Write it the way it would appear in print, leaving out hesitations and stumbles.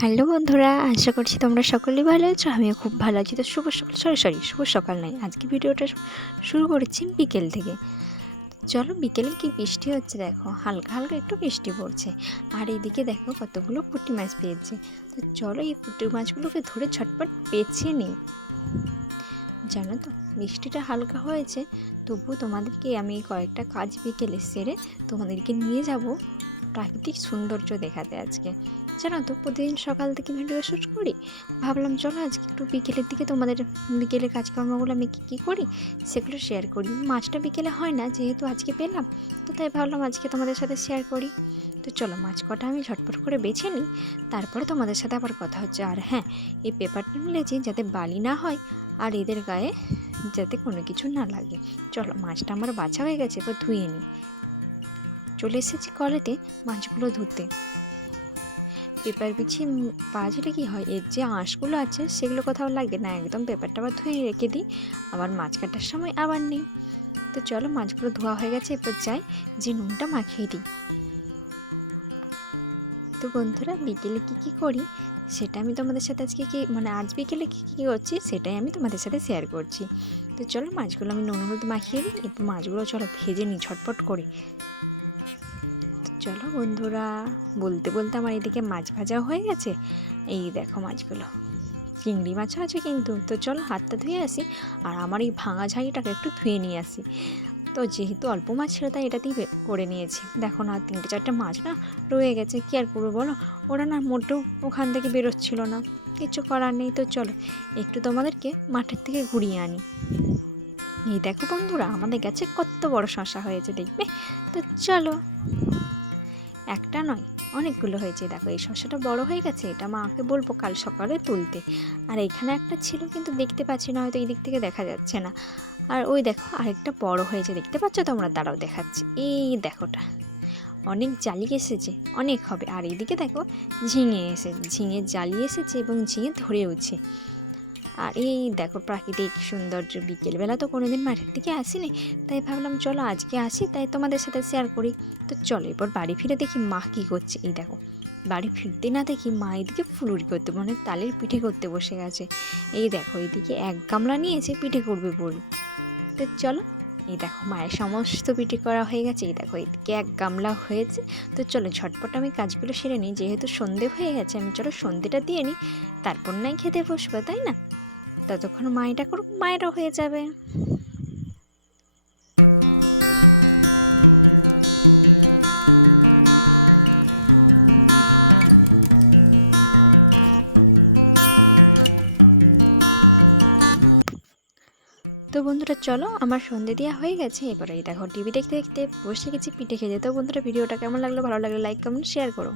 Hello বন্ধুরা, আশা করছি তোমরা সকলেই ভালো আছো। আমিও খুব ভালো আছি। তো শুভ সকাল, শুভ সকাল নয়, আজকে ভিডিওটা শুরু করেছি বিকেল থেকে। চলো, বিকেলে কি বৃষ্টি হচ্ছে দেখো, হালকা হালকা একটু বৃষ্টি পড়ছে। আর এদিকে দেখো কতগুলো পুঁটি মাছ পেয়েছে। তো চলো এই পুঁটি মাছগুলোকে ধরে ঝটপট বেছে নিই। জানো তো, বৃষ্টিটা হালকা হয়েছে, তবুও তোমাদেরকে আমি কয়েকটা কাজ বিকেলে সেরে তোমাদেরকে নিয়ে যাব প্রাকৃতিক সৌন্দর্য দেখাতে আজকে। জানো তো, প্রতিদিন সকাল থেকে ভিডিও শ্যুট করি, ভাবলাম চলো আজকে একটু বিকেলের দিকে তোমাদের বিকেলে কাজকর্মগুলো আমি কী করি সেগুলো শেয়ার করি। মাছটা বিকেলে হয় না, যেহেতু আজকে পেলাম, তো তাই ভাবলাম আজকে তোমাদের সাথে শেয়ার করি। তো চলো, মাছ কটা আমি ঝটপট করে বেছে নিই, তারপরে তোমাদের সাথে আবার কথা হচ্ছে। আর হ্যাঁ, এই পেপারটা মিলেছি যাতে বালি না হয় আর এদের গায়ে যাতে কোনো কিছু না লাগে। চলো, মাছটা আমার বাছা হয়ে গেছে, এবার ধুয়ে নিই। চলে এসেছি কলেতে মাছগুলো ধুতে। পেপার বিছিয়ে বাজলে কী হয়, এর যে আঁশগুলো আছে সেগুলো কোথাও লাগে না, একদম পেপারটা আবার ধুয়ে রেখে দিই, আবার মাছ কাটার সময় আবার নেই। তো চলো, মাছগুলো ধোয়া হয়ে গেছে, এরপর যাই যে নুনটা মাখিয়ে দিই। তো বন্ধুরা, বিকেলে কী করি সেটা আমি তোমাদের সাথে আজকে আজ বিকেলে কী করছি সেটাই আমি তোমাদের সাথে শেয়ার করছি। তো চলো, মাছগুলো আমি নুন হলুদ মাখিয়ে দিই, এরপর মাছগুলো চলো ভেজে নিই ঝটপট করে। চলো বন্ধুরা, বলতে বলতে আমার এদিকে মাছ ভাজাও হয়ে গেছে। এই দেখো মাছগুলো, চিংড়ি মাছও আছে কিন্তু। তো চলো হাতটা ধুয়ে আসি, আর আমার এই ভাঙা ঝাঁড়িটাকে একটু ধুয়ে নিয়ে আসি। তো যেহেতু অল্প মাছ ছিল তাই এটাতেই করে নিয়েছি। দেখো না, 3-4টে মাছ না রয়ে গেছে, কী আর করবো বলো, ওরা না মোটেও ওখান থেকে বেরোচ্ছিল না, কিছু করার নেই। তো চলো একটু তোমাদেরকে মাঠের থেকে ঘুরিয়ে আনি। এই দেখো বন্ধুরা, আমাদের গাছে কত বড় শশা হয়েছে দেখবে। তো চলো, একটা নয় অনেকগুলো হয়েছে। দেখো এই শসাটা বড় হয়ে গেছে, এটা মাকে বলবো কাল সকালে তুলতে। আর এখানে একটা ছিল কিন্তু দেখতে পাচ্ছি না, হয়তো এই দিক থেকে দেখা যাচ্ছে না। আর ওই দেখো আরেকটা বড় হয়েছে, দেখতে পাচ্ছ তোমরা? দাঁড়াও দেখাচ্ছি। এই দেখোটা, অনেক জালি এসেছে, অনেক হবে। আর এইদিকে দেখো ঝিঙে জালি এসেছে এবং ঝিঙে ধরেওছে। আর এই দেখো প্রাকৃতিক সৌন্দর্য, বিকেলবেলা তো কোনোদিন মাঠের দিকে আসিনি, তাই ভাবলাম চলো আজকে আসি, তাই তোমাদের সাথে শেয়ার করি। তো চলো এরপর বাড়ি ফিরে দেখি মা কী করছে। এই দেখো, বাড়ি ফিরতে না দেখি মা এদিকে ফুলুরি করতে, মানে তালের পিঠে করতে বসে গেছে। এই দেখো এদিকে 1 গামলা নিয়েছে পিঠে করবে বলে। তো চলো, এই দেখো মায়ের সমস্ত পিঠে করা হয়ে গেছে। এই দেখো এদিকে 1 গামলা হয়েছে। তো চলো ঝটপট আমি কাজগুলো সেরে নিই, যেহেতু সন্ধে হয়ে গেছে, আমি চলো সন্ধেটা দিয়ে নিই, তারপর নাই খেতে বসবো, তাই না? ততক্ষণ মায়েরা করুক, মায়েরও হয়ে যাবে। তো বন্ধুরা চলো, আমার সন্ধে দেওয়া হয়ে গেছে, এবার এই দেখো টিভি দেখতে দেখতে বসে গেছি পিঠে খেতে। তো বন্ধুরা, ভিডিওটা কেমন লাগলো, ভালো লাগলে লাইক কমেন্ট শেয়ার করো।